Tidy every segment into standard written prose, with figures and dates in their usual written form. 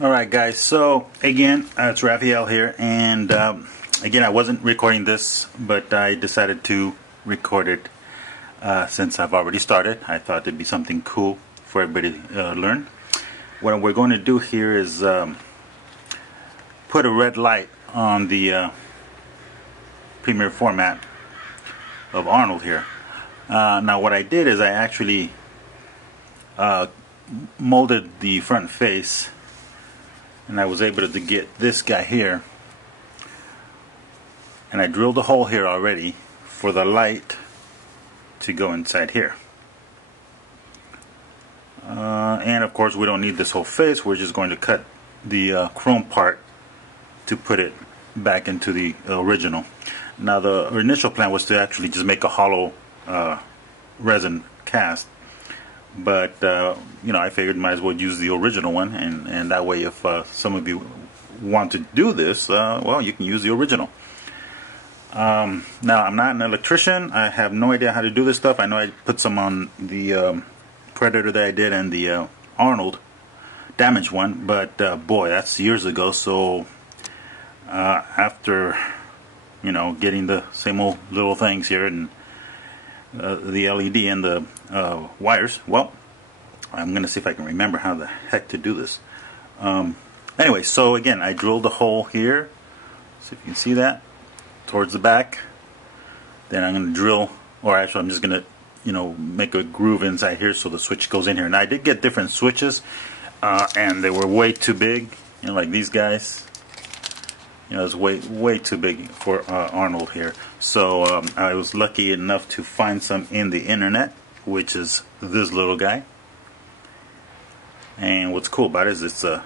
Alright guys, so again, it's Rafael here, and again, I wasn't recording this, but I decided to record it since I've already started. I thought it'd be something cool for everybody to learn. What we're going to do here is put a red light on the Premiere format of Arnold here. Now what I did is I actually molded the front face, and I was able to get this guy here, and I drilled a hole here already for the light to go inside here. And of course we don't need this whole face, we're just going to cut the chrome part to put it back into the original. Now the initial plan was to actually just make a hollow resin cast, but you know, I figured might as well use the original one, and that way if some of you want to do this, well, you can use the original. Now I'm not an electrician, I have no idea how to do this stuff. I know I put some on the Predator that I did and the Arnold damaged one, but boy, that's years ago. So after, you know, getting the same old little things here and the LED and the wires, well, I'm gonna see if I can remember how the heck to do this. Anyway, so again, I drilled a hole here, see if you can see that, towards the back. Then I'm gonna drill, or actually I'm just gonna, you know, make a groove inside here so the switch goes in here. Now I did get different switches, and they were way too big, you know, like these guys. You know, it's way too big for Arnold here. So I was lucky enough to find some in the internet, which is this little guy. And what's cool about it is it's a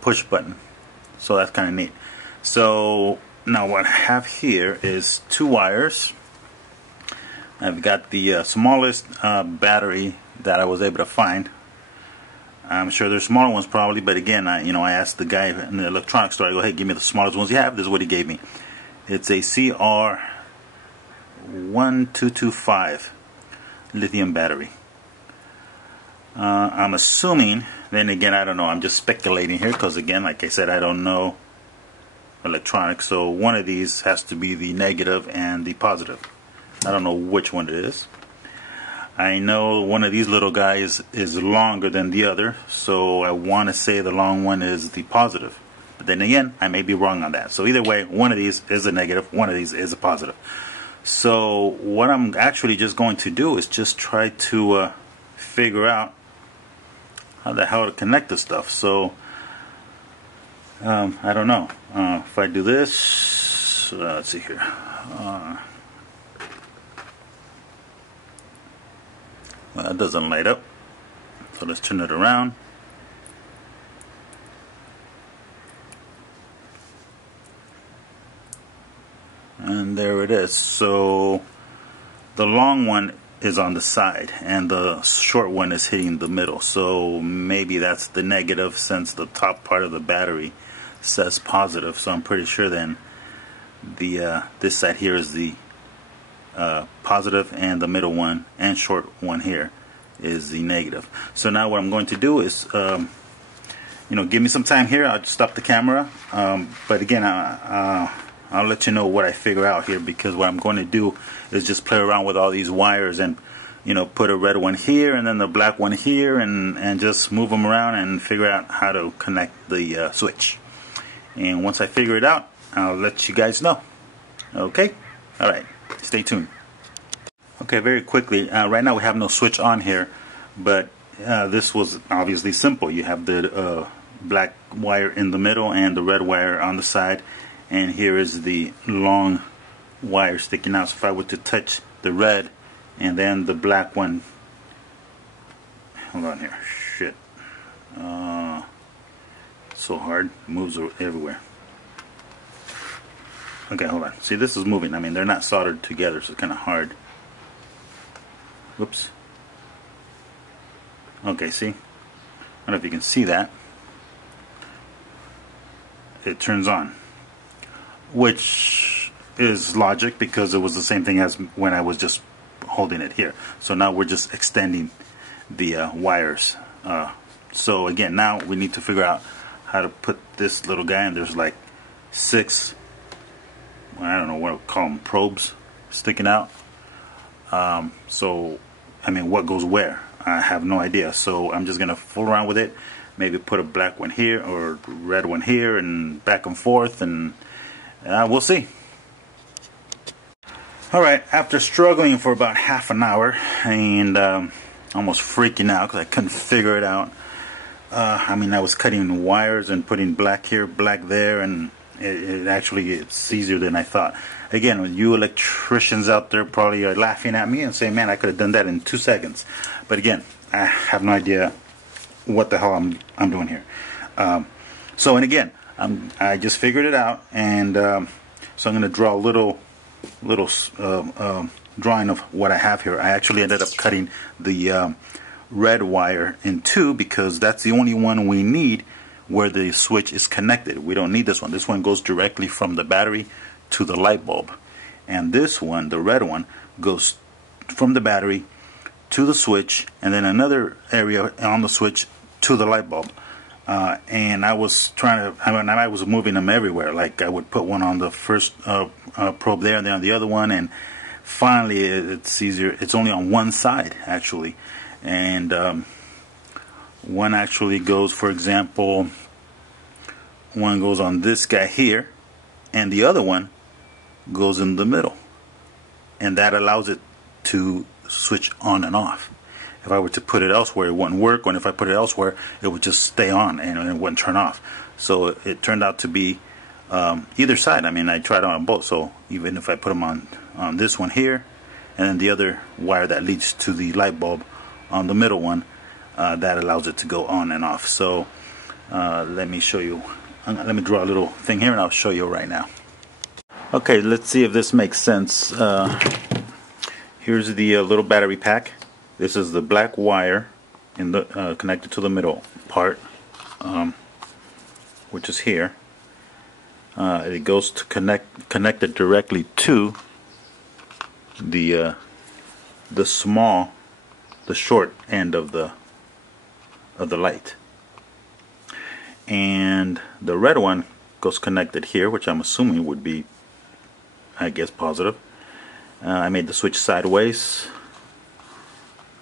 push button, so that's kind of neat. So now what I have here is two wires. I've got the smallest battery that I was able to find. I'm sure there's smaller ones probably, but again, I asked the guy in the electronics store, I go, hey, give me the smallest ones you have. This is what he gave me. It's a CR1225 lithium battery. I'm assuming, then again, I don't know, I'm just speculating here because again, like I said, I don't know electronics, so one of these has to be the negative and the positive. I don't know which one it is. I know one of these little guys is longer than the other, so I want to say the long one is the positive. But then again, I may be wrong on that. So either way, one of these is a negative, one of these is a positive. So what I'm actually just going to do is just try to figure out how the hell to connect this stuff. So I don't know. If I do this, let's see here. Well, it doesn't light up, so let's turn it around. And there it is. So the long one is on the side and the short one is hitting the middle, so maybe that's the negative since the top part of the battery says positive. So I'm pretty sure then the this side here is the positive, and the middle one and short one here is the negative. So now what I'm going to do is you know, give me some time here, I'll just stop the camera, but again I'll let you know what I figure out here, because what I'm going to do is just play around with all these wires and, you know, put a red one here and then the black one here, and just move them around and figure out how to connect the switch. And once I figure it out, I'll let you guys know. Okay? Alright, stay tuned. Okay, very quickly, right now we have no switch on here, but this was obviously simple. You have the black wire in the middle and the red wire on the side, and here is the long wire sticking out. So if I were to touch the red and then the black one, hold on here, shit, so hard, it moves everywhere. Okay, hold on, see, this is moving. I mean, they're not soldered together, so it's kind of hard. Whoops. Okay, see, I don't know if you can see that. It turns on, which is logic because it was the same thing as when I was just holding it here. So now we're just extending the wires So again, now we need to figure out how to put this little guy in. There's like 6, I don't know what to call them, probes sticking out. So I mean, what goes where? I have no idea. So I'm just gonna fool around with it. Maybe put a black one here or red one here, and back and forth, and we'll see. Alright, after struggling for about half an hour and almost freaking out because I couldn't figure it out. I mean, I was cutting wires and putting black here, black there, and it's easier than I thought. Again, you electricians out there probably are laughing at me and saying, man, I could have done that in 2 seconds. But again, I have no idea what the hell I'm doing here. So, and again, I just figured it out, and so I'm going to draw a little drawing of what I have here. I actually ended up cutting the red wire in 2 because that's the only one we need where the switch is connected. We don't need this one. This one goes directly from the battery to the light bulb, and this one, the red one, goes from the battery to the switch, and then another area on the switch to the light bulb. And I was I was moving them everywhere. Like I would put one on the first probe there, and then on the other one, and finally it's easier. It's only on one side actually, and one actually goes, for example, one goes on this guy here, and the other one goes in the middle, and that allows it to switch on and off. If I were to put it elsewhere, it wouldn't work, and if I put it elsewhere, it would just stay on and it wouldn't turn off. So it turned out to be either side. I mean, I tried it on both, so even if I put them on this one here, and then the other wire that leads to the light bulb on the middle one, that allows it to go on and off. So let me show you. Let me draw a little thing here, and I'll show you right now. Okay, let's see if this makes sense. Here's the little battery pack. This is the black wire in the connected to the middle part, which is here. It goes to connected directly to the short end of the light, and the red one goes connected here, which I'm assuming would be, I guess, positive. I made the switch sideways,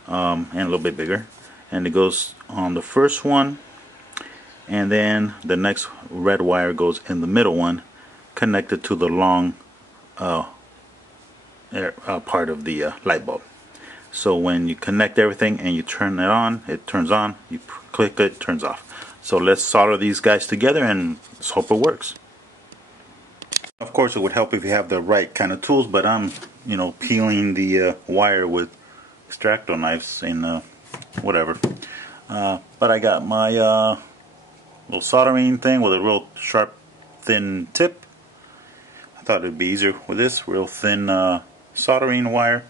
and a little bit bigger, and it goes on the first one, and then the next red wire goes in the middle one, connected to the long part of the light bulb. So when you connect everything and you turn it on, it turns on. You click it, it turns off. So let's solder these guys together and let's hope it works. Of course, it would help if you have the right kind of tools, but I'm, peeling the wire with extractor knives and whatever. But I got my little soldering thing with a real sharp, thin tip. I thought it'd be easier with this real thin soldering wire.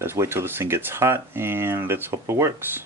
Let's wait till this thing gets hot and let's hope it works.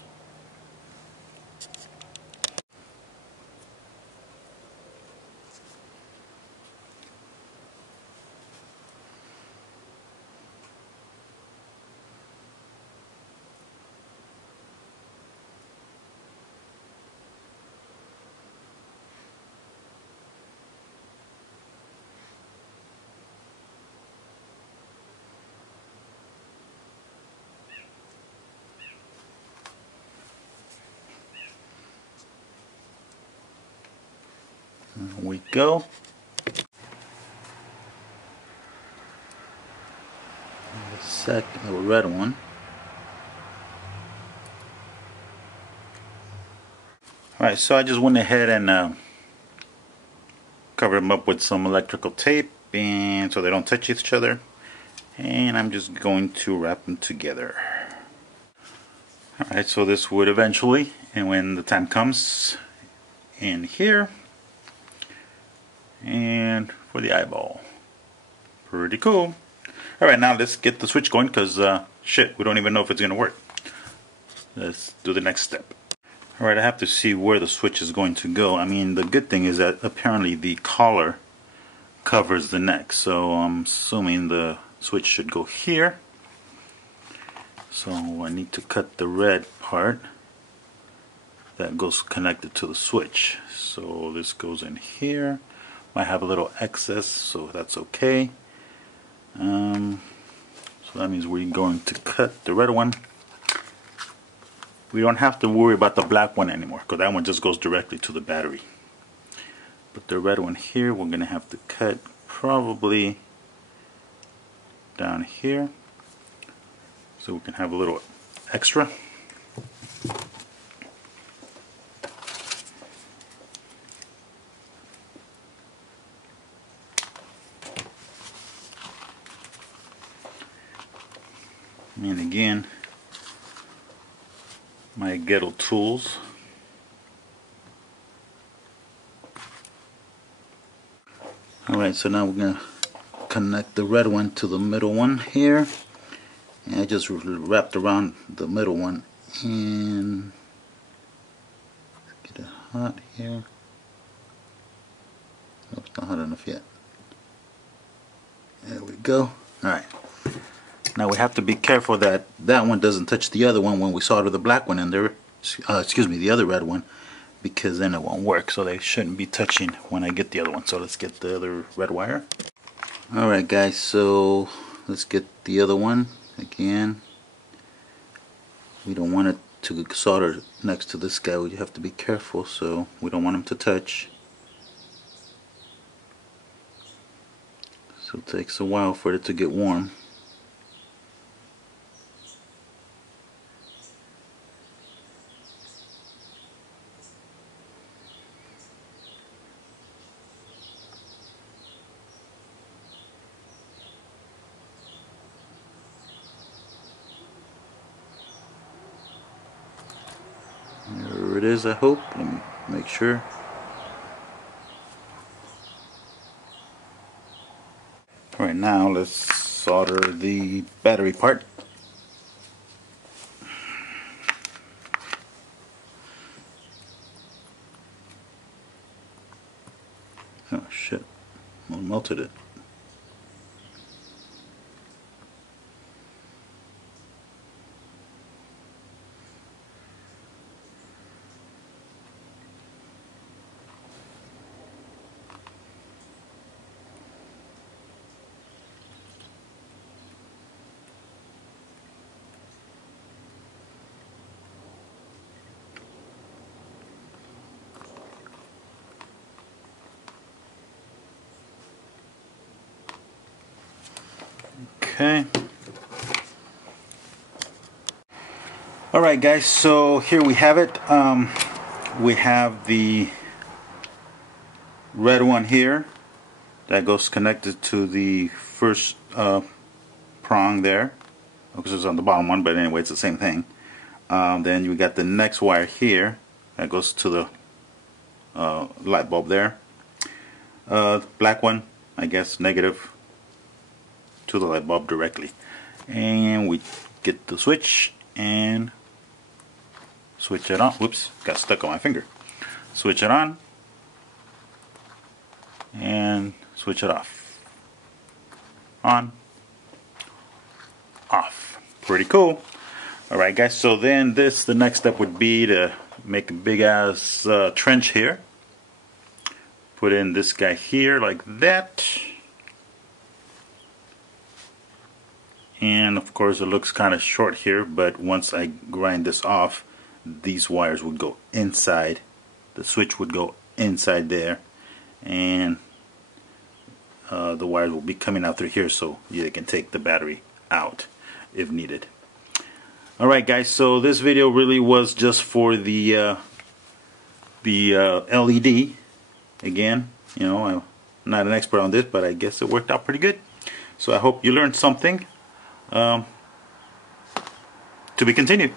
There we go. The second, the red one. Alright, so I just went ahead and covered them up with some electrical tape, and so they don't touch each other. And I'm just going to wrap them together. Alright, so this would eventually, and when the time comes, in here. And for the eyeball. Pretty cool. Alright, now let's get the switch going, because shit, we don't even know if it's going to work. Let's do the next step. Alright, I have to see where the switch is going to go. I mean, the good thing is that apparently the collar covers the neck, so I'm assuming the switch should go here. So I need to cut the red part. that goes connected to the switch. So this goes in here. Might have a little excess, so that's okay. So that means we're going to cut the red one. We don't have to worry about the black one anymore, because that one just goes directly to the battery. But the red one here, we're going to have to cut probably down here, so we can have a little extra. And again, my ghetto tools. Alright, so now we're going to connect the red one to the middle one here. And I just wrapped around the middle one. And get it hot here. Oh, it's not hot enough yet. There we go. Alright. Now we have to be careful that that one doesn't touch the other one when we solder the black one in there. Excuse me, the other red one, because then it won't work. So they shouldn't be touching when I get the other one. So let's get the other red wire. Alright guys, so let's get the other one again. We don't want it to solder next to this guy. We have to be careful, so we don't want him to touch. So it takes a while for it to get warm. There it is, I hope. Let me make sure. Right now, let's solder the battery part. Oh shit, I melted it. Okay. Alright guys, so here we have it. We have the red one here that goes connected to the first prong there, because it's on the bottom one, but anyway, it's the same thing. Then you got the next wire here that goes to the light bulb there. Black one, I guess, negative to the light bulb directly. And we get the switch and switch it on. Whoops, got stuck on my finger. Switch it on and switch it off. On, off. Pretty cool. Alright guys, so then the next step would be to make a big ass trench here. Put in this guy here like that. And of course it looks kind of short here, but once I grind this off, these wires would go inside. The switch would go inside there, and the wires will be coming out through here, so you can take the battery out if needed. Alright guys, so this video really was just for the LED. Again, you know, I'm not an expert on this, but I guess it worked out pretty good. So I hope you learned something. To be continued.